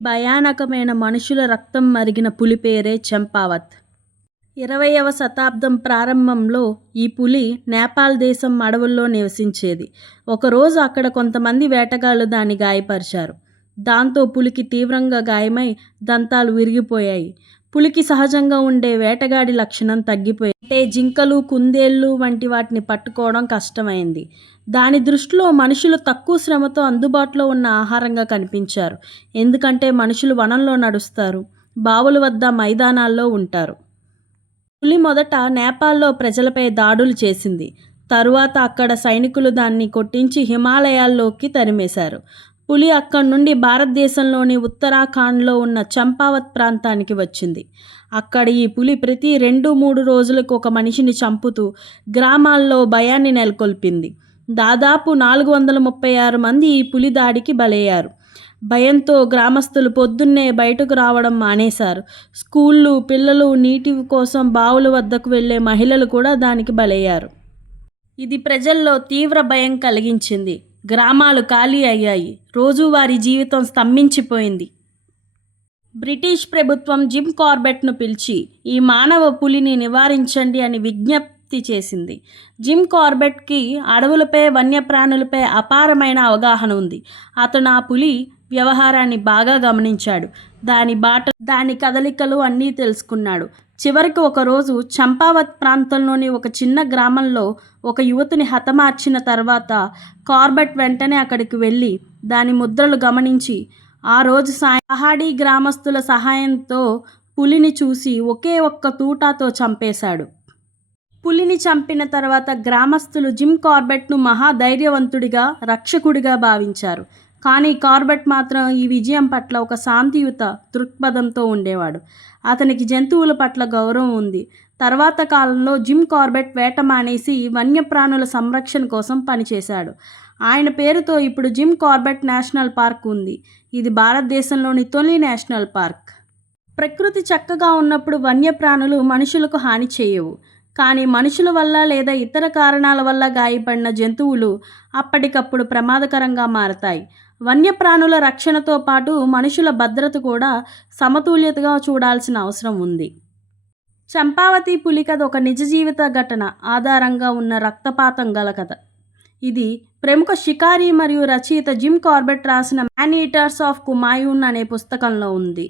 భయానకమైన మనుషుల రక్తం మరిగిన పులి పేరే చంపావత్. 20వ శతాబ్దం ప్రారంభంలో ఈ పులి నేపాల్ దేశం అడవుల్లో నివసించేది. ఒకరోజు అక్కడ కొంతమంది వేటగాళ్లు దాన్ని గాయపరిచారు. దాంతో పులికి తీవ్రంగా గాయమై దంతాలు విరిగిపోయాయి. పులికి సహజంగా ఉండే వేటగాడి లక్షణం తగ్గిపోయింది. అంటే జింకలు, కుందేళ్లు వంటి వాటిని పట్టుకోవడం కష్టమైంది. దాని దృష్టిలో మనుషులు తక్కువ శ్రమతో అందుబాటులో ఉన్న ఆహారంగా కనిపించారు. ఎందుకంటే మనుషులు వనంలో నడుస్తారు, బావుల వద్ద, మైదానాల్లో ఉంటారు. పులి మొదట నేపాల్లో ప్రజలపై దాడులు చేసింది. తరువాత అక్కడ సైనికులు దాన్ని కొట్టించి హిమాలయాల్లోకి తరిమేశారు. పులి అక్కడి నుండి భారతదేశంలోని ఉత్తరాఖండ్లో ఉన్న చంపావత్ ప్రాంతానికి వచ్చింది. అక్కడ ఈ పులి ప్రతి 2-3 రోజులకు ఒక మనిషిని చంపుతూ గ్రామాల్లో భయాన్ని నెలకొల్పింది. దాదాపు 436 మంది ఈ పులి దాడికి బలయ్యారు. భయంతో గ్రామస్తులు పొద్దున్నే బయటకు రావడం మానేశారు. స్కూళ్ళు, పిల్లలు, నీటి కోసం బావుల వద్దకు వెళ్లే మహిళలు కూడా దానికి బలయ్యారు. ఇది ప్రజల్లో తీవ్ర భయం కలిగించింది. గ్రామాలు ఖాళీ అయ్యాయి. రోజువారీ జీవితం స్తంభించిపోయింది. బ్రిటిష్ ప్రభుత్వం జిమ్ కార్బెట్ను పిలిచి ఈ మానవ పులిని నివారించండి అని విజ్ఞప్తి చేసింది. జిమ్ కార్బెట్కి అడవులపై, వన్యప్రాణులపై అపారమైన అవగాహన ఉంది. అతను ఆ పులి వ్యవహారాన్ని బాగా గమనించాడు. దాని కదలికలు అన్నీ తెలుసుకున్నాడు. చివరికి ఒకరోజు చంపావత్ ప్రాంతంలోని ఒక చిన్న గ్రామంలో ఒక యువతిని హతమార్చిన తర్వాత కార్బెట్ వెంటనే అక్కడికి వెళ్ళి దాని ముద్రలు గమనించి ఆ రోజు పహాడీ గ్రామస్తుల సహాయంతో పులిని చూసి ఒకే ఒక్క తూటాతో చంపేశాడు. పులిని చంపిన తర్వాత గ్రామస్తులు జిమ్ కార్బెట్ను మహాధైర్యవంతుడిగా, రక్షకుడిగా భావించారు. కానీ కార్బెట్ మాత్రం ఈ విజయం పట్ల ఒక శాంతియుత దృక్పథంతో ఉండేవాడు. అతనికి జంతువుల పట్ల గౌరవం ఉంది. తర్వాత కాలంలో జిమ్ కార్బెట్ వేట మానేసి వన్యప్రాణుల సంరక్షణ కోసం పనిచేశాడు. ఆయన పేరుతో ఇప్పుడు జిమ్ కార్బెట్ నేషనల్ పార్క్ ఉంది. ఇది భారతదేశంలోని తొలి నేషనల్ పార్క్. ప్రకృతి చక్కగా ఉన్నప్పుడు వన్యప్రాణులు మనుషులకు హాని చేయవు. కానీ మనుషుల వల్ల లేదా ఇతర కారణాల వల్ల గాయపడిన జంతువులు అప్పటికప్పుడు ప్రమాదకరంగా మారతాయి. వన్యప్రాణుల రక్షణతో పాటు మనుషుల భద్రత కూడా సమతుల్యతగా చూడాల్సిన అవసరం ఉంది. చంపావతి పులి కథ ఒక నిజ జీవిత ఘటన ఆధారంగా ఉన్న రక్తపాతం గల కథ. ఇది ప్రముఖ షికారి మరియు రచయిత జిమ్ కార్బెట్ రాసిన మ్యాన్ ఈటర్స్ ఆఫ్ కుమాయూన్ అనే పుస్తకంలో ఉంది.